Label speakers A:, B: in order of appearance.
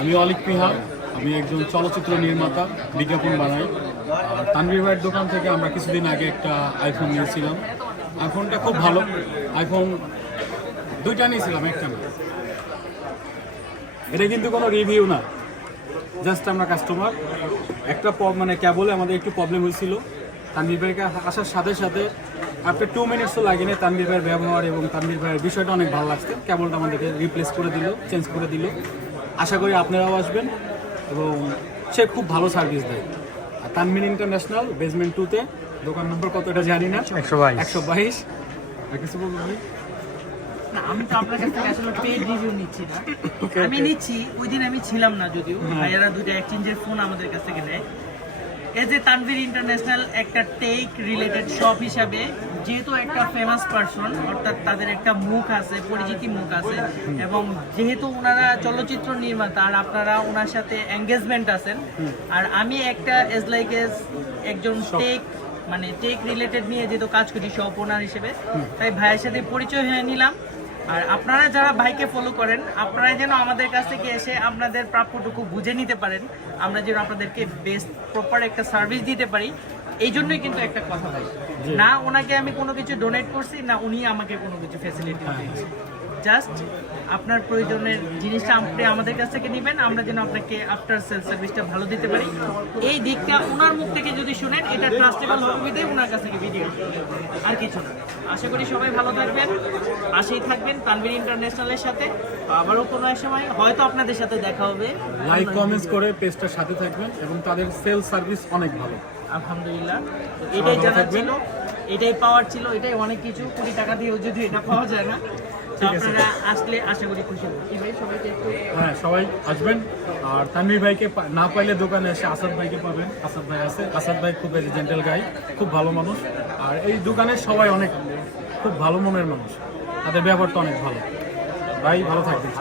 A: আমি অলিক পিহাল আমি একজন চলচ্চিত্র নির্মাতা, বিজ্ঞাপন বানাই। আর তানভীর ভাইয়ের দোকান থেকে আমরা কিছুদিন আগে একটা আইফোন নিয়েছিলাম। আইফোনটা খুব ভালো। আইফোন দুইটা নিয়েছিলাম, একটা না। এটা কিন্তু কোনো রিভিউ না। জাস্ট আমরা কাস্টমার একটা মানে কেবলে আমাদের একটু প্রবলেম হয়েছিল। তানভীর ভাইকে আসার সাথে সাথে আফটার টু মিনিটসও লাগেনি তানভীর ভাইয়ের ব্যবহার এবং তানভীর ভাইয়ের বিষয়টা অনেক ভালো লাগছে। কেবলটা আমাদেরকে রিপ্লেস করে দিল চেঞ্জ করে দিল। আশা করি আপনারাও আসবেন এবং সে খুব ভালো সার্ভিস দেয়। আর তানমিন ইন্টারন্যাশনাল বেসমেন্ট টুতে দোকান নম্বর কত এটা জানি না।
B: একশো বাইশ।
A: একশো বাইশ। কিছু বলব ভাই?
C: আমি তো আপনার কাছ থেকে আসলে পেড রিভিউ নিচ্ছি না। আমি নিচ্ছি ওই দিন আমি ছিলাম না যদিও। ভাইয়ারা দুটো এক্সচেঞ্জের ফোন আমাদের কাছ থেকে নেয়। এজ এ তানভীর ইন্টারন্যাশনাল একটা টেক রিলেটেড শপ হিসাবে যেহেতু একটা ফেমাস পারসন অর্থাৎ তাদের একটা মুখ আছে পরিচিতি মুখ আছে এবং যেহেতু ওনারা চলচ্চিত্র নির্মাতা আর আপনারা ওনার সাথে এঙ্গেজমেন্ট আছেন আর আমি একটা এজ লাইক এজ একজন টেক মানে টেক রিলেটেড নিয়ে যেহেতু কাজ করি শপ ওনার হিসেবে তাই ভাইয়ের সাথে পরিচয় হয়ে নিলাম। আর আপনারা যারা ভাইকে ফলো করেন আপনারা যেন আমাদের কাছ থেকে এসে আপনাদের প্রাপ্যটুকু বুঝে নিতে পারেন। আমরা যেন আপনাদেরকে বেস্ট প্রপার একটা সার্ভিস দিতে পারি। এই জন্যই কিন্তু একটা কথা ভাই। না ওনাকে আমি কোনো কিছু ডোনেট করছি না উনি আমাকে কোনো কিছু ফ্যাসিলিটি দিয়েছে। জাস্ট আপনার প্রয়োজনের জিনিসটা আপনি আমাদের কাছ থেকে নেবেন আমরা যেন আপনাকে আফটার সেল সার্ভিসটা ভালো দিতে পারি। এই দিকটা ওনার মুখ থেকে যদি শুনেন এটা ট্রাস্টেবল হবে বিদে ওনার কাছ থেকে ভিডিও আর কিছু না। আশা করি সবাই ভালো থাকবেন পাশেই থাকবেন তানভীর ইন্টারন্যাশনালের সাথে। আবারও কোনো এক সময় হয়তো আপনাদের সাথে দেখা হবে।
A: লাইক কমেন্টস করে পেজটার সাথে থাকবেন এবং তাদের সেল সার্ভিস অনেক ভালো।
C: আলহামদুলিল্লাহ। এটাই জানার। ছিল এটাই পাওয়ার ছিল এটাই অনেক কিছু। কোটি টাকা দিয়েও যদি এটা পাওয়া যায় না। আপনারা আসলে
A: হ্যাঁ সবাই আসবেন। আর তানভীর ভাইকে না পাইলে দোকানে এসে আসাদ ভাইকে পাবেন। আসাদ ভাই আছে। আসাদ ভাই খুব জেন্টেল গাই খুব ভালো মানুষ। আর এই দোকানের সবাই অনেক খুব ভালো মনের মানুষ। তাদের ব্যবহারটা অনেক ভালো। ভাই, ভালো থাকবেন